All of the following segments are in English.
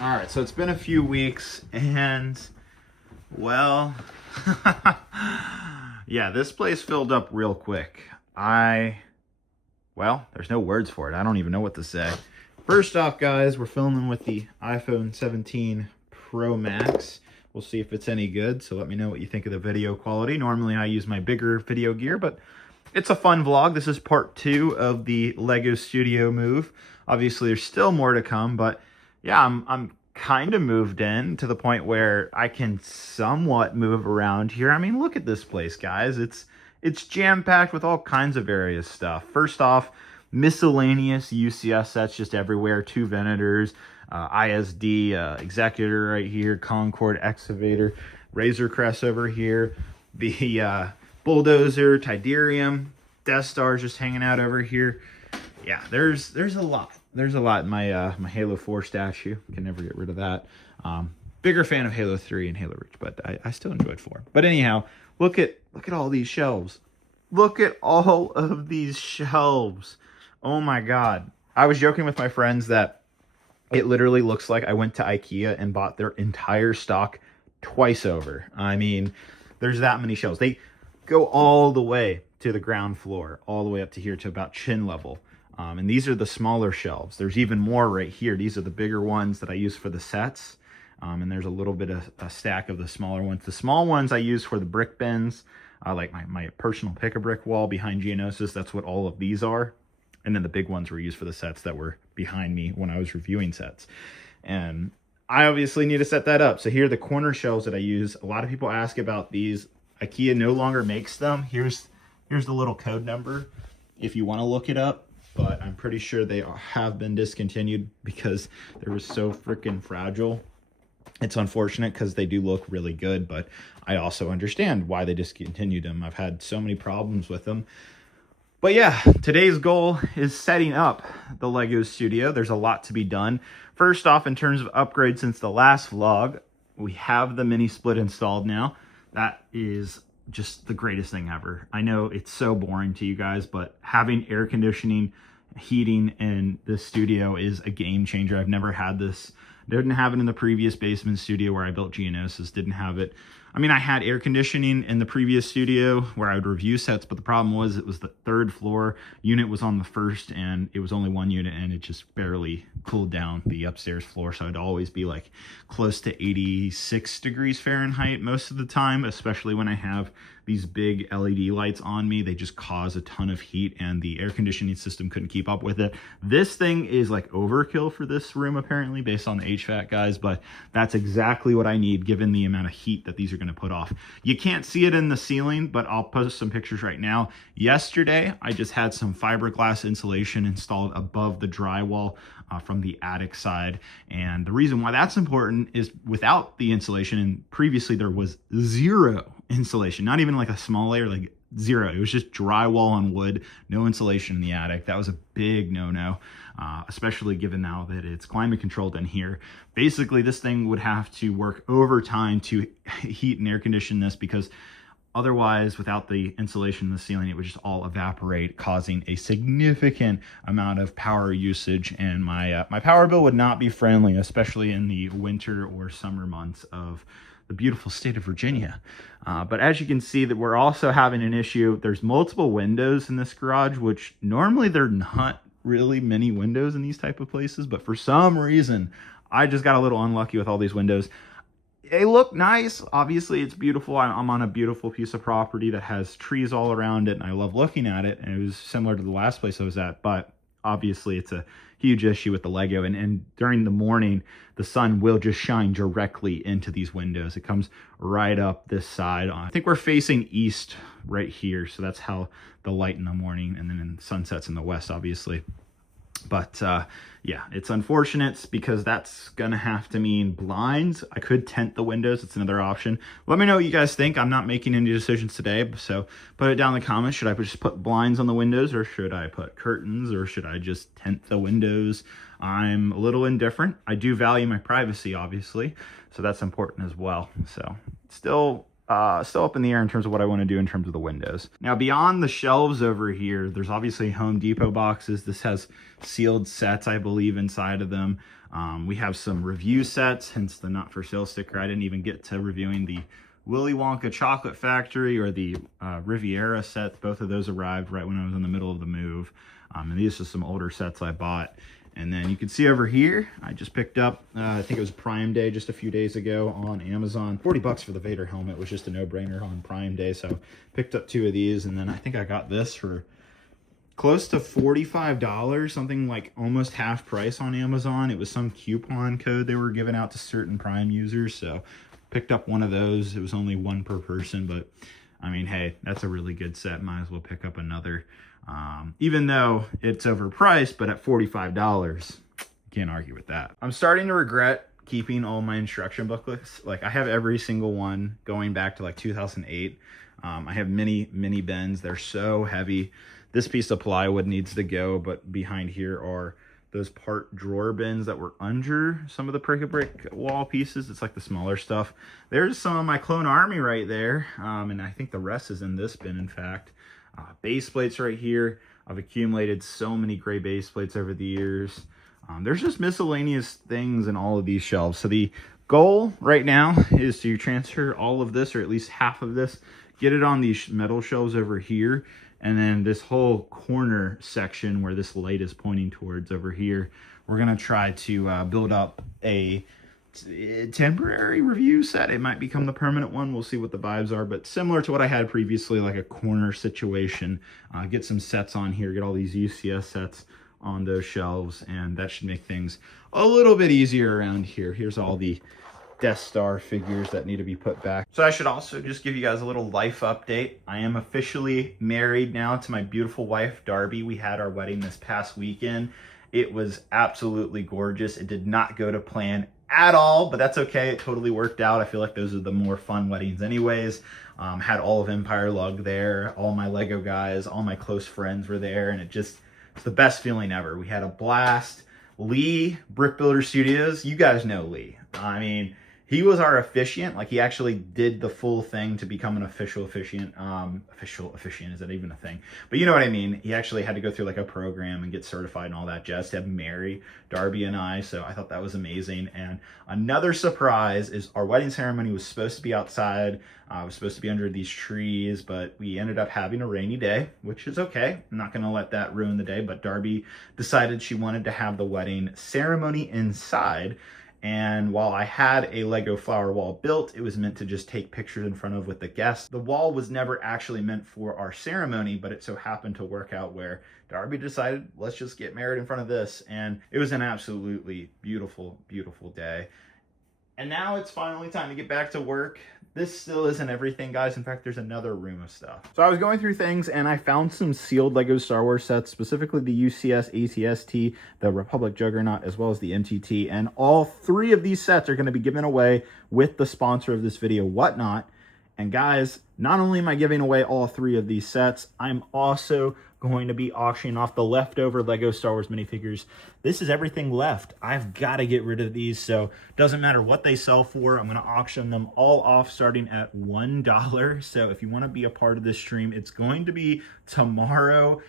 All right, so it's been a few weeks, and well, yeah, this place filled up real quick. Well, there's no words for it. I don't even know what to say. First off, guys, we're filming with the iPhone 17 Pro Max. We'll see if it's any good, so let me know what you think of the video quality. Normally, I use my bigger video gear, but it's a fun vlog. This is part 2 of the LEGO Studio move. Obviously, there's still more to come, but yeah, I'm kind of moved in to the point where I can somewhat move around here. I mean, look at this place, guys. It's jam-packed with all kinds of various stuff. First off, miscellaneous UCS sets just everywhere. 2 Venators, ISD, Executor right here, Concorde Excavator, Razor Crest over here, the Bulldozer, Tidarium, Death Stars just hanging out over here. Yeah, there's a lot. There's a lot in my my Halo 4 statue. Can never get rid of that. Bigger fan of Halo 3 and Halo Reach, but I still enjoyed 4. But anyhow, look at all these shelves. Look at all of these shelves. Oh my god. I was joking with my friends that it literally looks like I went to IKEA and bought their entire stock twice over. I mean, there's that many shelves. They go all the way to the ground floor, all the way up to here to about chin level. And these are the smaller shelves. There's even more right here. These are the bigger ones that I use for the sets. And there's a little bit of a stack of the smaller ones. The small ones I use for the brick bins, like my personal pick-a-brick wall behind Geonosis. That's what all of these are. And then the big ones were used for the sets that were behind me when I was reviewing sets. And I obviously need to set that up. So here are the corner shelves that I use. A lot of people ask about these. IKEA no longer makes them. Here's the little code number if you want to look it up. But I'm pretty sure they have been discontinued because they were so freaking fragile. It's unfortunate because they do look really good, but I also understand why they discontinued them. I've had so many problems with them. But yeah, today's goal is setting up the LEGO Studio. There's a lot to be done. First off, in terms of upgrades since the last vlog, we have the mini split installed now. That is just the greatest thing ever. I know it's so boring to you guys, but having air conditioning, heating in this studio is a game changer. I've never had this. Didn't have it in the previous basement studio where I built Geonosis. Didn't have it. I mean, I had air conditioning in the previous studio where I would review sets, but the problem was it was the 3rd floor. Unit was on the 1st, and it was only 1 unit, and it just barely cooled down the upstairs floor. So I'd always be like close to 86 degrees Fahrenheit most of the time, especially when I have these big LED lights on me. They just cause a ton of heat, and the air conditioning system couldn't keep up with it. This thing is like overkill for this room, apparently, based on the HVAC guys, but that's exactly what I need given the amount of heat that these are going to put off. You can't see it in the ceiling, but I'll post some pictures right now. Yesterday, I just had some fiberglass insulation installed above the drywall from the attic side. And the reason why that's important is without the insulation, and previously there was 0 insulation, not even like a small layer, like 0. It was just drywall on wood, no insulation in the attic. That was a big no-no, especially given now that it's climate controlled in here. Basically, this thing would have to work overtime to heat and air condition this, because otherwise, without the insulation in the ceiling, it would just all evaporate, causing a significant amount of power usage, and my power bill would not be friendly, especially in the winter or summer months of the beautiful state of Virginia. But as you can see, that we're also having an issue. There's multiple windows in this garage, which normally they're not really many windows in these type of places, but for some reason, I just got a little unlucky with all these windows. They look nice. Obviously, it's beautiful. I'm on a beautiful piece of property that has trees all around it, and I love looking at it, and it was similar to the last place I was at, but obviously it's a huge issue with the Lego, and during the morning the sun will just shine directly into these windows. It comes right up this side. I think we're facing east right here, so that's how the light in the morning, and then in sunsets in the west, obviously. But yeah, it's unfortunate because that's gonna have to mean blinds. I could tent the windows. It's another option. Let me know what you guys think. I'm not making any decisions today, so put it down in the comments. Should I just put blinds on the windows, or should I put curtains, or should I just tent the windows? I'm a little indifferent. I do value my privacy, obviously, so that's important as well. So still up in the air in terms of what I want to do in terms of the windows. Now, beyond the shelves over here, there's obviously Home Depot boxes. This has sealed sets, I believe, inside of them. We have some review sets, hence the not for sale sticker. I didn't even get to reviewing the Willy Wonka Chocolate Factory or the Riviera set. Both of those arrived right when I was in the middle of the move. And these are some older sets I bought. And then you can see over here, I just picked up, I think it was Prime Day just a few days ago on Amazon. 40 bucks for the Vader helmet was just a no-brainer on Prime Day. So picked up 2 of these, and then I think I got this for close to $45, something like almost half price on Amazon. It was some coupon code they were giving out to certain Prime users. So picked up one of those. It was only 1 per person, but I mean, hey, that's a really good set. Might as well pick up another. Even though it's overpriced, but at $45, can't argue with that. I'm starting to regret keeping all my instruction booklets. Like, I have every single one going back to like 2008. I have mini bins. They're so heavy. This piece of plywood needs to go, but behind here are those part drawer bins that were under some of the brick wall pieces. It's like the smaller stuff. There's some of my Clone Army right there. And I think the rest is in this bin, in fact. Base plates right here. I've accumulated so many gray base plates over the years. There's just miscellaneous things in all of these shelves. So the goal right now is to transfer all of this, or at least half of this, get it on these metal shelves over here. And then this whole corner section where this light is pointing towards over here, we're going to try to build up a temporary review set. It might become the permanent one. We'll see what the vibes are, but similar to what I had previously, like a corner situation. Get some sets on here, get all these UCS sets on those shelves, and that should make things a little bit easier around here. Here's all the Death Star figures that need to be put back. So I should also just give you guys a little life update. I am officially married now to my beautiful wife, Darby. We had our wedding this past weekend. It was absolutely gorgeous. It did not go to plan at all, but that's okay. It totally worked out. I feel like those are the more fun weddings anyways. Had all of Empire Lug there, all my Lego guys, all my close friends were there, and it's the best feeling ever. We had a blast. Lee, Brick Builder Studios, you guys know Lee. I mean, he was our officiant. Like, he actually did the full thing to become an official officiant. Official officiant, is that even a thing? But you know what I mean. He actually had to go through like a program and get certified and all that jazz to have marry Darby and I. So I thought that was amazing. And another surprise is our wedding ceremony was supposed to be outside. It was supposed to be under these trees, but we ended up having a rainy day, which is okay. I'm not going to let that ruin the day. But Darby decided she wanted to have the wedding ceremony inside. And while I had a Lego flower wall built, it was meant to just take pictures in front of with the guests. The wall was never actually meant for our ceremony, but it so happened to work out where Darby decided, let's just get married in front of this. And it was an absolutely beautiful, beautiful day. And now it's finally time to get back to work. This still isn't everything, guys. In fact, there's another room of stuff. So I was going through things and I found some sealed Lego Star Wars sets, specifically the UCS ATST, the Republic Juggernaut, as well as the MTT. And all 3 of these sets are going to be given away with the sponsor of this video, Whatnot. And guys, not only am I giving away all 3 of these sets, I'm also going to be auctioning off the leftover Lego Star Wars minifigures. This is everything left. I've got to get rid of these, so doesn't matter what they sell for. I'm going to auction them all off starting at $1. So if you want to be a part of this stream, it's going to be tomorrow,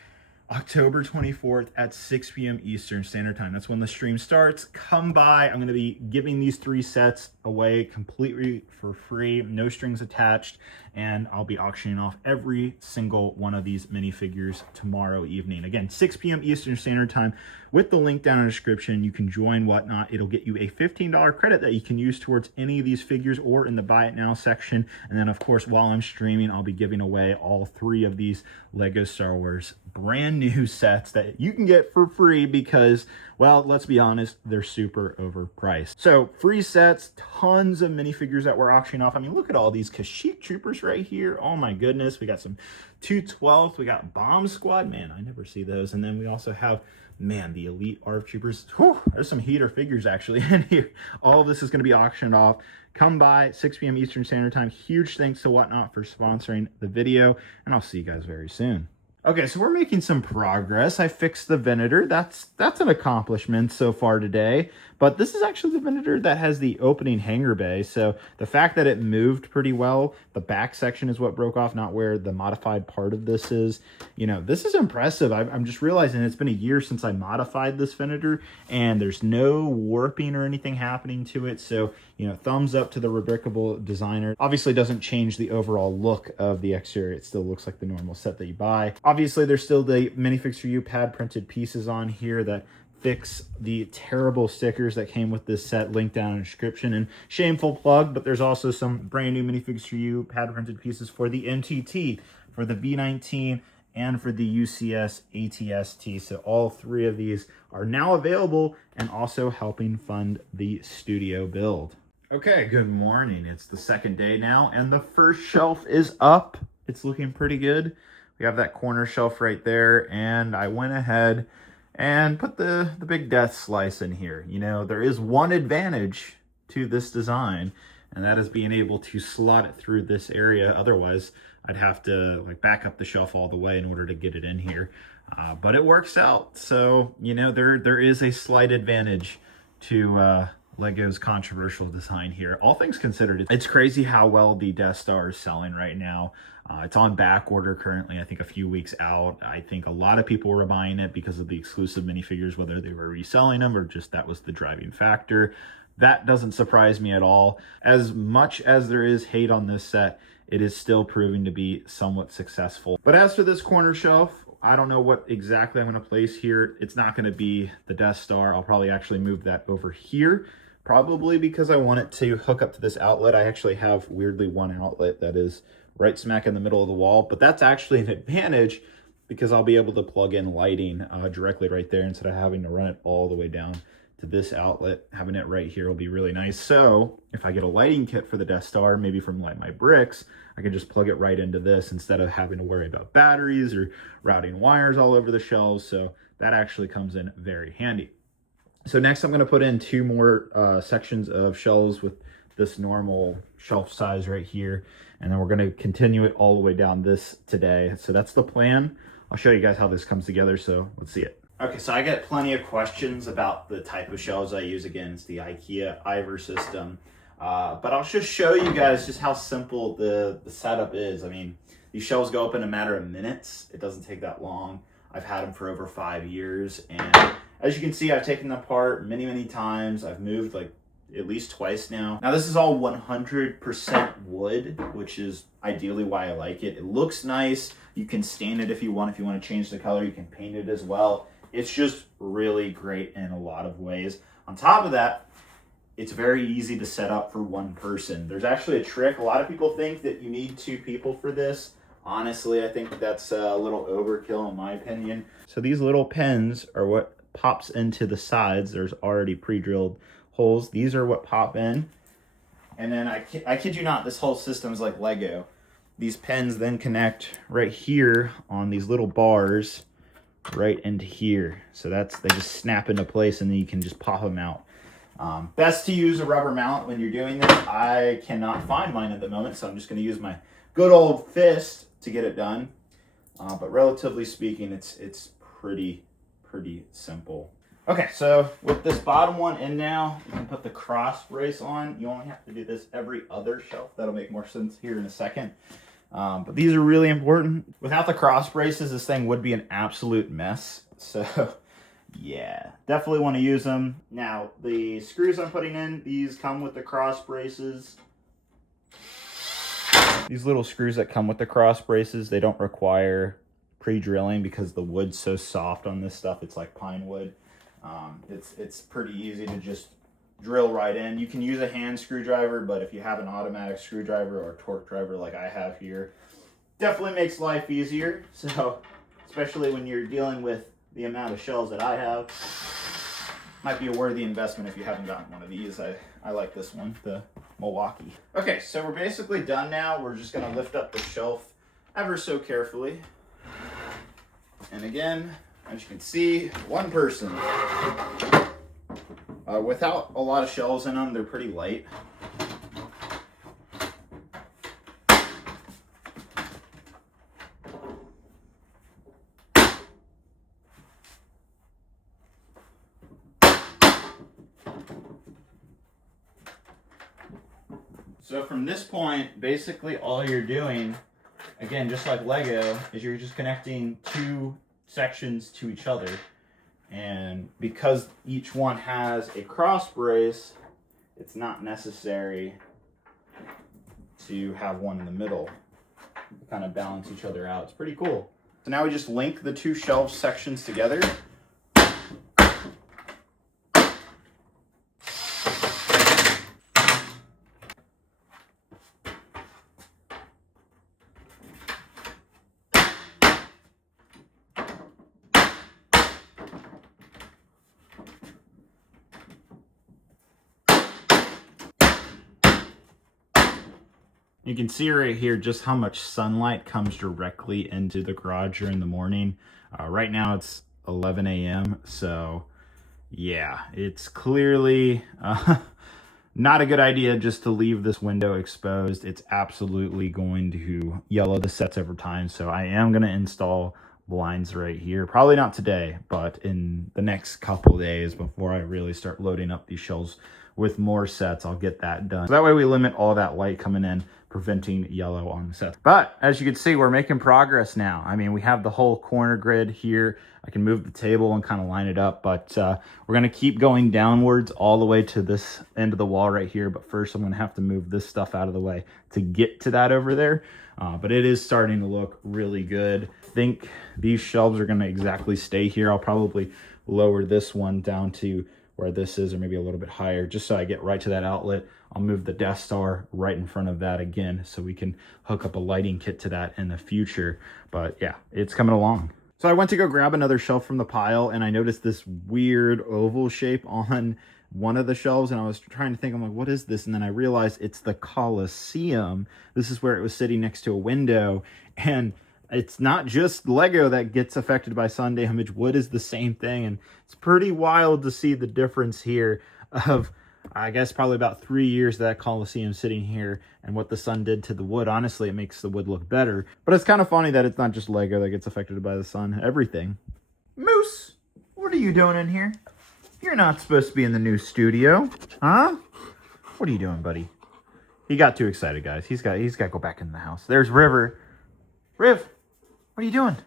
October 24th at 6 p.m. Eastern Standard Time. That's when the stream starts. Come by. I'm going to be giving these 3 sets away completely for free, no strings attached, and I'll be auctioning off every single one of these minifigures tomorrow evening. Again, 6 p.m. Eastern Standard Time. With the link down in the description, you can join Whatnot. It'll get you a $15 credit that you can use towards any of these figures or in the Buy It Now section. And then, of course, while I'm streaming, I'll be giving away all 3 of these Lego Star Wars brand new sets that you can get for free because, well, let's be honest, they're super overpriced. So free sets, tons of minifigures that we're auctioning off. I mean, look at all these Kashyyyk troopers right here. Oh my goodness. We got some 212th. We got Bomb Squad. Man, I never see those. And then we also have, man, the Elite ARF troopers. Whew, there's some heater figures actually in here. All of this is going to be auctioned off. Come by, 6 p.m. Eastern Standard Time. Huge thanks to Whatnot for sponsoring the video, and I'll see you guys very soon. Okay, so we're making some progress. I fixed the Venator. That's an accomplishment so far today. But this is actually the Venator that has the opening hanger bay. So the fact that it moved pretty well, the back section is what broke off, not where the modified part of this is. You know, this is impressive. I'm just realizing it's been a year since I modified this Venator, and there's no warping or anything happening to it. So, you know, thumbs up to the Rebrickable designer. Obviously doesn't change the overall look of the exterior. It still looks like the normal set that you buy. Obviously, there's still the Minifix For You pad printed pieces on here that fix the terrible stickers that came with this set, linked down in the description. And shameful plug, but there's also some brand new Minifix For You pad printed pieces for the MTT, for the V19, and for the UCS ATST. So all three of these are now available and also helping fund the studio build. Okay, good morning. It's the second day now, and the first shelf is up. It's looking pretty good. We have that corner shelf right there, and I went ahead and put the big death slice in here. You know, there is one advantage to this design, and that is being able to slot it through this area. Otherwise, I'd have to like back up the shelf all the way in order to get it in here. But it works out. So, you know, there is a slight advantage to Lego's controversial design here. All things considered, it's crazy how well the Death Star is selling right now. It's on back order currently, I think a few weeks out. I think a lot of people were buying it because of the exclusive minifigures, whether they were reselling them or just that was the driving factor. That doesn't surprise me at all. As much as there is hate on this set, it is still proving to be somewhat successful. But as for this corner shelf, I don't know what exactly I'm going to place here. It's not going to be the Death Star. I'll probably actually move that over here, probably because I want it to hook up to this outlet. I actually have, weirdly, one outlet that is right smack in the middle of the wall, but that's actually an advantage because I'll be able to plug in lighting directly right there instead of having to run it all the way down to this outlet. Having it right here will be really nice. So if I get a lighting kit for the Death Star, maybe from Light My Bricks, I can just plug it right into this instead of having to worry about batteries or routing wires all over the shelves. So that actually comes in very handy. So next I'm going to put in two more sections of shelves with this normal shelf size right here. And then we're going to continue it all the way down this today. So that's the plan. I'll show you guys how this comes together. So let's see it. Okay, so I get plenty of questions about the type of shelves I use. Again, it's the IKEA Ivor system. But I'll just show you guys just how simple the setup is. I mean, these shelves go up in a matter of minutes. It doesn't take that long. I've had them for over 5 years. And as you can see, I've taken them apart many, many times. I've moved like at least twice now. Now this is all 100% wood, which is ideally why I like it. It looks nice. You can stain it if you want. If you want to change the color, you can paint it as well. It's just really great in a lot of ways. On top of that, it's very easy to set up for one person. There's actually a trick. A lot of people think that you need 2 people for this. Honestly, I think that's a little overkill in my opinion. So these little pins are what pops into the sides. There's already pre-drilled holes. These are what pop in. And then I kid you not, this whole system is like Lego. These pins then connect right here on these little bars right into here. So they just snap into place and then you can just pop them out. Best to use a rubber mount when you're doing this. I cannot find mine at the moment, so I'm just going to use my good old fist to get it done. But relatively speaking, it's pretty simple. Okay, so with this bottom one in now, you can put the cross brace on. You only have to do this every other shelf. That'll make more sense here in a second. But these are really important. Without the cross braces, this thing would be an absolute mess. So yeah, definitely want to use them. Now, the screws I'm putting in, these come with the cross braces. These little screws that come with the cross braces, they don't require pre-drilling because the wood's so soft on this stuff. It's like pine wood. It's pretty easy to just drill right in. You can use a hand screwdriver, but if you have an automatic screwdriver or a torque driver like I have here, definitely makes life easier. So, especially when you're dealing with the amount of shelves that I have, might be a worthy investment if you haven't gotten one of these. I like this one, the Milwaukee. Okay, so we're basically done now. We're just gonna lift up the shelf ever so carefully. And again, as you can see, one person. Without a lot of shelves in them, they're pretty light. So from this point, basically all you're doing, again, just like Lego, is you're just connecting two sections to each other. And because each one has a cross brace, it's not necessary to have one in the middle. Kind of balance each other out. It's pretty cool. So now we just link the two shelf sections together. You can see right here just how much sunlight comes directly into the garage during the morning. Right now it's 11 a.m. So yeah, it's clearly not a good idea just to leave this window exposed. It's absolutely going to yellow the sets over time. So I am going to install blinds right here. Probably not today, but in the next couple days before I really start loading up these shelves with more sets, I'll get that done. So that way we limit all that light coming in, preventing yellow on the sets. But as you can see, we're making progress now. I mean, we have the whole corner grid here. I can move the table and kind of line it up, but we're gonna keep going downwards all the way to this end of the wall right here. But first I'm gonna have to move this stuff out of the way to get to that over there. But it is starting to look really good. I think these shelves are gonna exactly stay here. I'll probably lower this one down to where this is, or maybe a little bit higher, just so I get right to that outlet. I'll move the Death Star right in front of that again, so we can hook up a lighting kit to that in the future. But yeah, it's coming along. So I went to go grab another shelf from the pile, and I noticed this weird oval shape on one of the shelves, and I was trying to think, I'm like, what is this? And then I realized it's the Colosseum. This is where it was sitting next to a window, and it's not just Lego that gets affected by sun damage. Wood is the same thing, and it's pretty wild to see the difference here of, I guess, probably about 3 years that Colosseum sitting here and what the sun did to the wood. Honestly, it makes the wood look better. But it's kind of funny that it's not just Lego that gets affected by the sun. Everything. Moose, what are you doing in here? You're not supposed to be in the new studio. Huh? What are you doing, buddy? He got too excited, guys. He's got to go back in the house. There's River. Riv, what are you doing?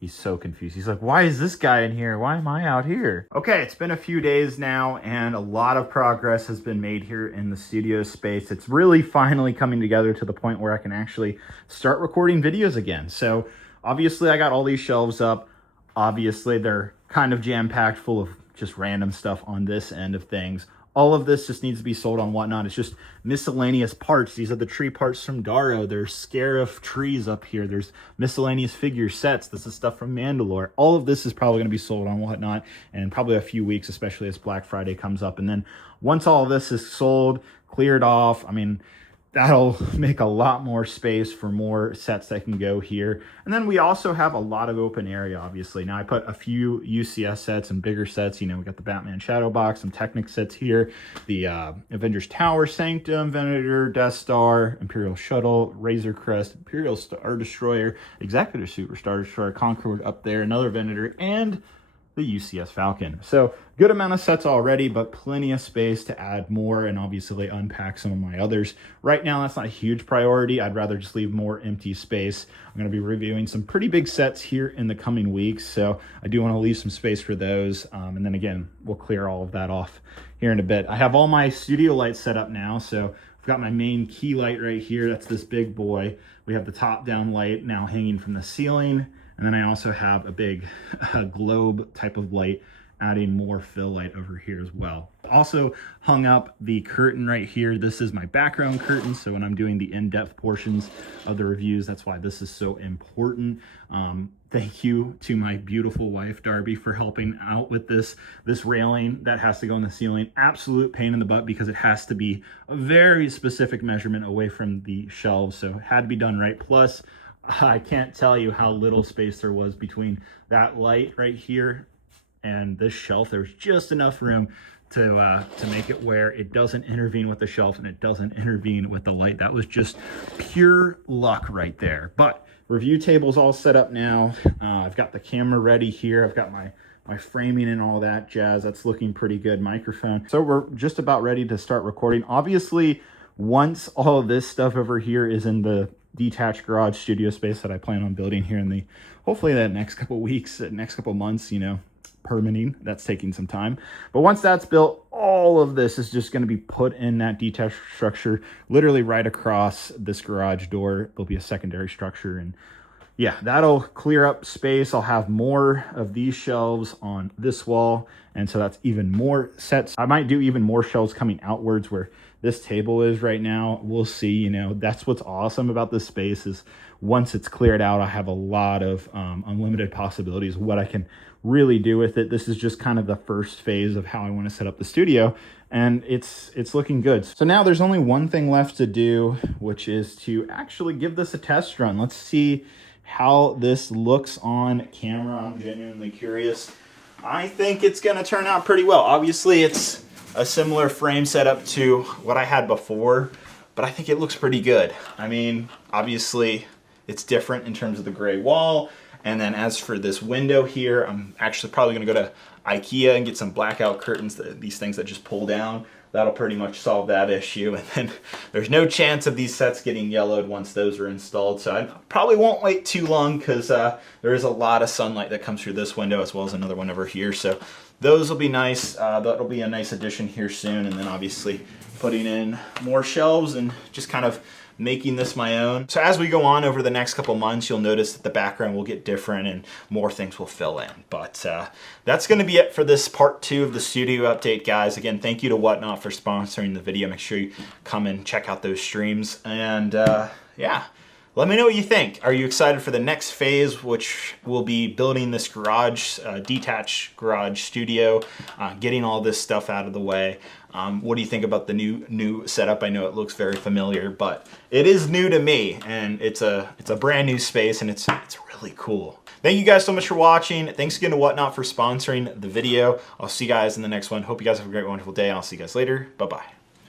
He's so confused. He's like, why is this guy in here? Why am I out here? Okay, it's been a few days now, and a lot of progress has been made here in the studio space. It's really finally coming together to the point where I can actually start recording videos again. So obviously I got all these shelves up. Obviously they're kind of jam-packed full of just random stuff on this end of things. All of this just needs to be sold on Whatnot. It's just miscellaneous parts. These are the tree parts from Daro. There's Scarif trees up here. There's miscellaneous figure sets. This is stuff from Mandalore. All of this is probably going to be sold on Whatnot in probably a few weeks, especially as Black Friday comes up. And then once all of this is sold, cleared off, I mean, that'll make a lot more space for more sets that can go here. And then we also have a lot of open area, obviously. Now I put a few UCS sets and bigger sets. You know, we got the Batman Shadow Box, some Technic sets here, the Avengers Tower, Sanctum, Venator, Death Star, Imperial Shuttle, Razor Crest, Imperial Star Destroyer, Executor Super Star Destroyer, Conqueror up there, another Venator, and the UCS Falcon. So good amount of sets already, but plenty of space to add more and obviously unpack some of my others. Right now, that's not a huge priority. I'd rather just leave more empty space. I'm going to be reviewing some pretty big sets here in the coming weeks, so I do want to leave some space for those. And then again, we'll clear all of that off here in a bit. I have all my studio lights set up now, so I've got my main key light right here. That's this big boy. We have the top-down light now hanging from the ceiling. And then I also have a big globe type of light, adding more fill light over here as well. Also hung up the curtain right here. This is my background curtain, so when I'm doing the in-depth portions of the reviews, that's why this is so important. Thank you to my beautiful wife, Darby, for helping out with this railing that has to go in the ceiling. Absolute pain in the butt because it has to be a very specific measurement away from the shelves, so it had to be done right. Plus, I can't tell you how little space there was between that light right here and this shelf. There's just enough room to make it where it doesn't intervene with the shelf and it doesn't intervene with the light. That was just pure luck right there. But review table's all set up now. I've got the camera ready here. I've got my framing and all that jazz. That's looking pretty good. Microphone. So we're just about ready to start recording. Obviously, Once all of this stuff over here is in the detached garage studio space that I plan on building here in the, hopefully that next couple weeks, next couple months, you know, permitting, that's taking some time. But once that's built, all of this is just going to be put in that detached structure, literally right across this garage door. There'll be a secondary structure, and yeah, that'll clear up space. I'll have more of these shelves on this wall, and so that's even more sets. I might do even more shelves coming outwards where this table is right now. We'll see. You know, that's what's awesome about this space is once it's cleared out, I have a lot of unlimited possibilities of what I can really do with it. This is just kind of the first phase of how I want to set up the studio, and it's looking good. So now there's only one thing left to do, which is to actually give this a test run. Let's see how this looks on camera. I'm genuinely curious. I think it's going to turn out pretty well. Obviously, it's a similar frame setup to what I had before, but I think it looks pretty good. I mean, obviously, it's different in terms of the gray wall. And then as for this window here, I'm actually probably going to go to IKEA and get some blackout curtains, these things that just pull down. That'll pretty much solve that issue. And then there's no chance of these sets getting yellowed once those are installed. So I probably won't wait too long because there is a lot of sunlight that comes through this window as well as another one over here. So those will be nice. That'll be a nice addition here soon. And then obviously putting in more shelves and just kind of making this my own. So as we go on over the next couple months, you'll notice that the background will get different and more things will fill in. But that's going to be it for this part 2 of the studio update, guys. Again, thank you to Whatnot for sponsoring the video. Make sure you come and check out those streams. And yeah, let me know what you think. Are you excited for the next phase, which will be building this garage, detached garage studio, getting all this stuff out of the way? What do you think about the new setup? I know it looks very familiar, but it is new to me, and it's a brand new space, and it's really cool. Thank you guys so much for watching. Thanks again to Whatnot for sponsoring the video. I'll see you guys in the next one. Hope you guys have a great, wonderful day. I'll see you guys later. Bye-bye.